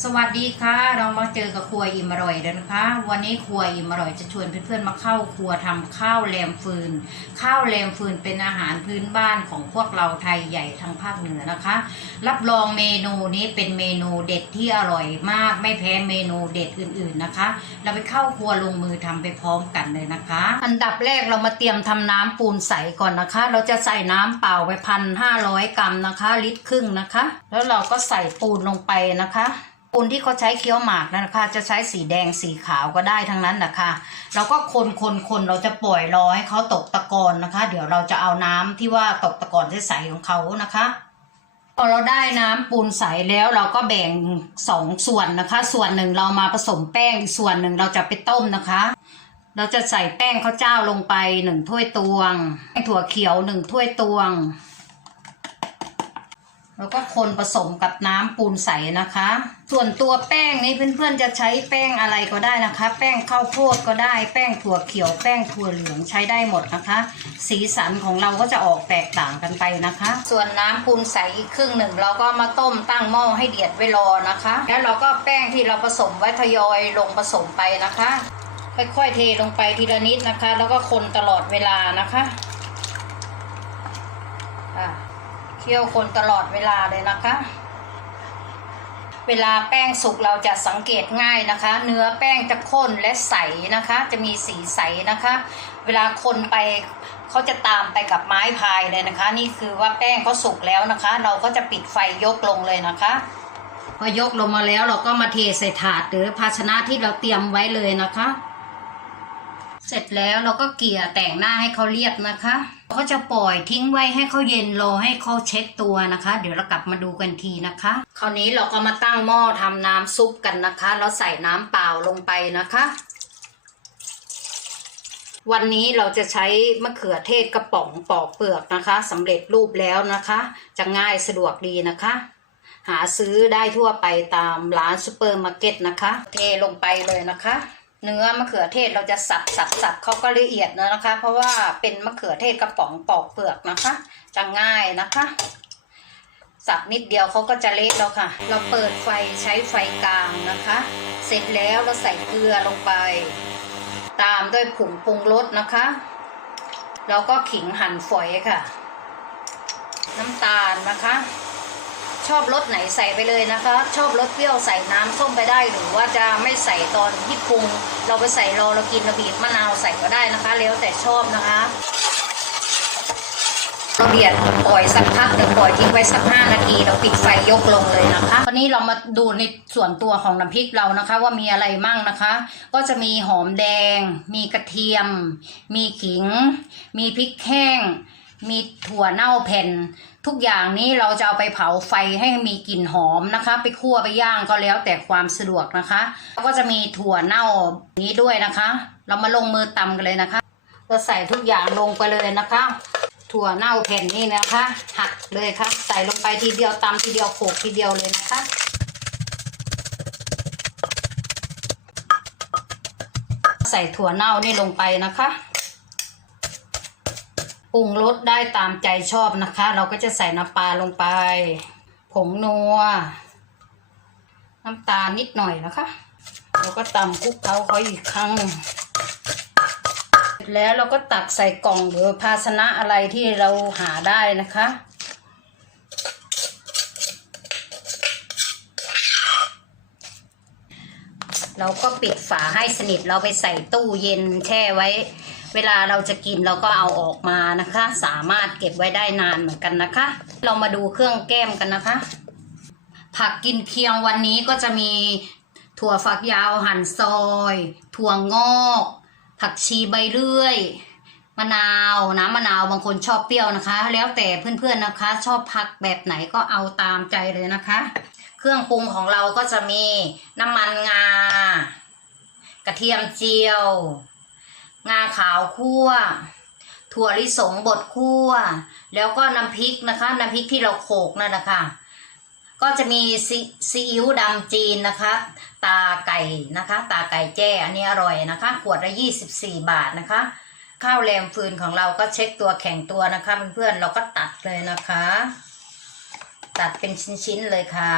สวัสดีค่ะ เรามาเจอกับครัวอิ่มอร่อยแล้วนะคะ วันนี้ครัวอิ่มอร่อยจะชวนเพื่อนๆมาเข้าครัวทำข้าวแรมฟืน ข้าวแรมฟืนเป็นอาหารพื้นบ้านของพวกเราไทยใหญ่ทางภาคเหนือนะคะ รับรองเมนูนี้เป็นเมนูเด็ดที่อร่อยมาก ไม่แพ้เมนูเด็ดอื่นๆนะคะ เราไปเข้าครัวลงมือทำไปพร้อมกันเลยนะคะ อันดับแรกเรามาเตรียมทำน้ำปูนใสก่อนนะคะ เราจะใส่น้ำเปล่าไปพันห้าร้อยกรัมนะคะ ลิตรครึ่งนะคะ แล้วเราก็ใส่ปูนลงไปนะคะ ปูนที่เขาใช้เคี้ยวหมากนะคะจะใช้สีแดงสีขาวก็ได้ทั้งนั้นนะคะเราก็คนคนคนเราจะปล่อยรอให้เขาตกตะกอนนะคะ เดี๋ยวเราจะเอาน้ำที่ว่าตกตะกอนใสๆของเขานะคะพอเราได้น้ำปูนใสแล้วเราก็แบ่งสองส่วนนะคะ ส่วนหนึ่งเรามาผสมแป้งส่วนหนึ่งเราจะไปต้มนะคะ เราจะใส่แป้งข้าวเจ้าลงไปหนึ่งถ้วยตวงแป้งถั่วเขียวหนึ่งถ้วยตวง แล้วก็คนผสมกับน้ำปูนใสนะคะ ส่วนตัวแป้งนี้เพื่อนๆจะใช้แป้งอะไรก็ได้นะคะ แป้งข้าวโพดก็ได้ แป้งถั่วเขียว แป้งถั่วเหลืองใช้ได้หมดนะคะ สีสันของเราก็จะออกแตกต่างกันไปนะคะ ส่วนน้ำปูนใสอีกครึ่งหนึ่ง เราก็มาต้มตั้งหม้อให้เดือดไว้รอนะคะ แล้วเราก็แป้งที่เราผสมไว้ทยอยลงผสมไปนะคะ ค่อยๆเทลงไปทีละนิดนะคะ แล้วก็คนตลอดเวลานะคะอะ เคี่ยวคนตลอดเวลาเลยนะคะ เวลาแป้งสุกเราจะสังเกตง่ายนะคะ เนื้อแป้งจะข้นและใสนะคะ จะมีสีใสนะคะ เวลาคนไปเขาจะตามไปกับไม้พายเลยนะคะ นี่คือว่าแป้งเขาสุกแล้วนะคะ เราก็จะปิดไฟยกลงเลยนะคะพอยกลงมาแล้วเราก็มาเทใส่ถาดหรือภาชนะที่เราเตรียมไว้เลยนะคะ เสร็จแล้วเราก็เกลี่ยแต่งหน้าให้เขาเรียบนะคะเราก็จะปล่อยทิ้งไว้ให้เขาเย็นรอให้เขาเช็ดตัวนะคะ เดี๋ยวเรากลับมาดูกันทีนะคะ คราวนี้เราก็มาตั้งหม้อทำน้ำซุปกันนะคะแล้วใส่น้ำเปล่าลงไปนะคะ วันนี้เราจะใช้มะเขือเทศกระป๋องปอกเปลือกนะคะสำเร็จรูปแล้วนะคะ จะง่ายสะดวกดีนะคะหาซื้อได้ทั่วไปตามร้านซูเปอร์มาร์เก็ตนะคะ เทลงไปเลยนะคะ เนื้อมะเขือเทศเราจะสับสับสับเขาก็ละเอียดนะคะ เพราะว่าเป็นมะเขือเทศกระป๋องปอกเปลือกนะคะจะง่ายนะคะ สับนิดเดียวเขาก็จะเละแล้วค่ะ เราเปิดไฟใช้ไฟกลางนะคะ เสร็จแล้วเราใส่เกลือลงไป ตามด้วยผงปรุงรสนะคะแล้วก็ขิงหั่นฝอยค่ะ น้ำตาลนะคะ ชอบรสไหนใส่ไปเลยนะคะ ชอบรสเปรี้ยวใส่น้ำส้มไปได้ หรือว่าจะไม่ใส่ตอนที่ปรุง เราไปใส่รอเรากินเราบีบมะนาวใส่ก็ได้นะคะ แล้วแต่ชอบนะคะเราเบียดปล่อยสักพักเดี๋ยวปล่อยทิ้งไว้สักห้านาทีเราปิดไฟยกลงเลยนะคะตอนนี้เรามาดูในส่วนตัวของน้ำพริกเรานะคะ ว่ามีอะไรมั่งนะคะ ก็จะมีหอมแดง มีกระเทียม มีขิง มีพริกแห้ง มีถั่วเน่าแผ่น ทุกอย่างนี้เราจะเอาไปเผาไฟให้มีกลิ่นหอมนะคะ ไปคั่วไปย่างก็แล้วแต่ความสะดวกนะคะแล้วก็จะมีถั่วเน่านี้ด้วยนะคะ เรามาลงมือตำกันเลยนะคะเราใส่ทุกอย่างลงไปเลยนะคะ ถั่วเน่าแผ่นนี่นะคะหักเลยค่ะใส่ลงไปทีเดียวตำทีเดียวโขกทีเดียวเลยนะคะใส่ถั่วเน่านี่ลงไปนะคะ ปรุงรสได้ตามใจชอบนะคะ เราก็จะใส่น้ำปลาลงไป ผงนัว น้ำตาลนิดหน่อยนะคะแล้วก็ตำคลุกเคล้าเขาอีกครั้งแล้วเราก็ตักใส่กล่องหรือภาชนะอะไรที่เราหาได้นะคะ เราก็ปิดฝาให้สนิทเราไปใส่ตู้เย็นแช่ไว้ เวลาเราจะกินเราก็เอาออกมานะคะ สามารถเก็บไว้ได้นานเหมือนกันนะคะ เรามาดูเครื่องแก้มกันนะคะ ผักกินเคียงวันนี้ก็จะมีถั่วฝักยาวหั่นซอย ถั่วงอก ผักชีใบเลื่อยมะนาวน้ำมะนาวบางคนชอบเปรี้ยวนะคะ แล้วแต่เพื่อนๆนะคะ ชอบผักแบบไหนก็เอาตามใจเลยนะคะ เครื่องปรุงของเราก็จะมีน้ำมันงา กระเทียมเจียว งาขาวคั่ว ถั่วลิสงบดคั่ว แล้วก็น้ำพริกนะคะ น้ำพริกที่เราโขกนั่นนะคะก็จะมีซีซีอิ๊วดำจีนนะคะ ตาไก่นะคะ ตาไก่แจ้อันนี้อร่อยนะคะ ขวดละ24 บาทนะคะ ข้าวแรมฟืนของเราก็เช็คตัวแข็งตัวนะคะเพื่อนๆเราก็ตัดเลยนะคะ ตัดเป็นชิ้นๆเลยค่ะ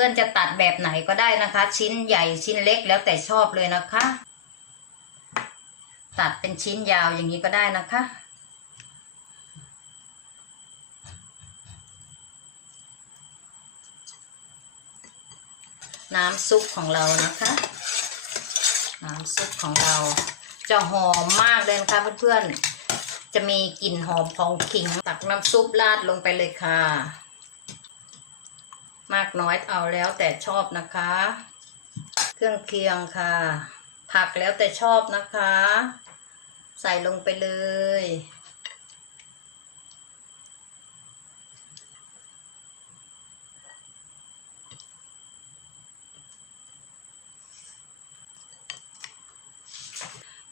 พื่อนจะตัดแบบไหนก็ได้นะคะ ชิ้นใหญ่ชิ้นเล็กแล้วแต่ชอบเลยนะคะ ตัดเป็นชิ้นยาวอย่างนี้ก็ได้นะคะ น้ำซุปของเรานะคะ น้ำซุปของเรา จะหอมมากเลยนะคะเพื่อนๆจะมีกลิ่นหอมของขิงตักน้ำซุปราดลงไปเลยค่ะ มากน้อยเอาแล้วแต่ชอบนะคะ เครื่องเคียงค่ะ ผักแล้วแต่ชอบนะคะ ใส่ลงไปเลย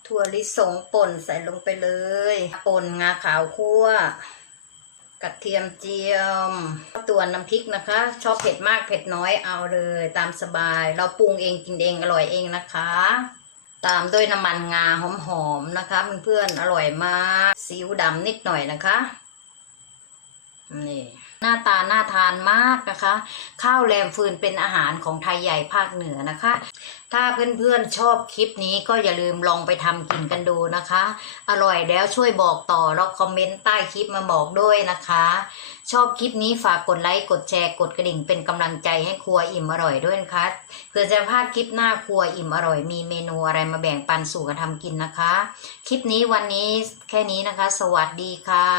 ถั่วลิสงป่นใส่ลงไปเลย ป่นงาขาวคั่ว กระเทียมเจียมตัวน้ำพริกนะคะ ชอบเผ็ดมากเผ็ดน้อยเอาเลยตามสบาย เราปรุงเองกินเองอร่อยเองนะคะ ตามด้วยน้ำมันงาหอมๆนะคะเพื่อนๆอร่อยมากซีอิ๊วดำนิดหน่อยนะคะนี่หน้าตาน่าทานมากนะคะ ข้าวแรมฟืนเป็นอาหารของไทยใหญ่ภาคเหนือนะคะ ถ้าเพื่อนๆชอบคลิปนี้ก็อย่าลืมลองไปทำกินกันดูนะคะ อร่อยแล้วช่วยบอกต่อแล้วคอมเมนต์ใต้คลิปมาบอกด้วยนะคะ ชอบคลิปนี้ฝากกดไลค์กดแชร์กดกระดิ่งเป็นกำลังใจให้ครัวอิ่มอร่อยด้วยนะคะเพื่อจะพลาดคลิปหน้าครัวอิ่มอร่อย มีเมนูอะไรมาแบ่งปันสู่กันทำกินนะคะ คลิปนี้วันนี้แค่นี้นะคะ สวัสดีค่ะ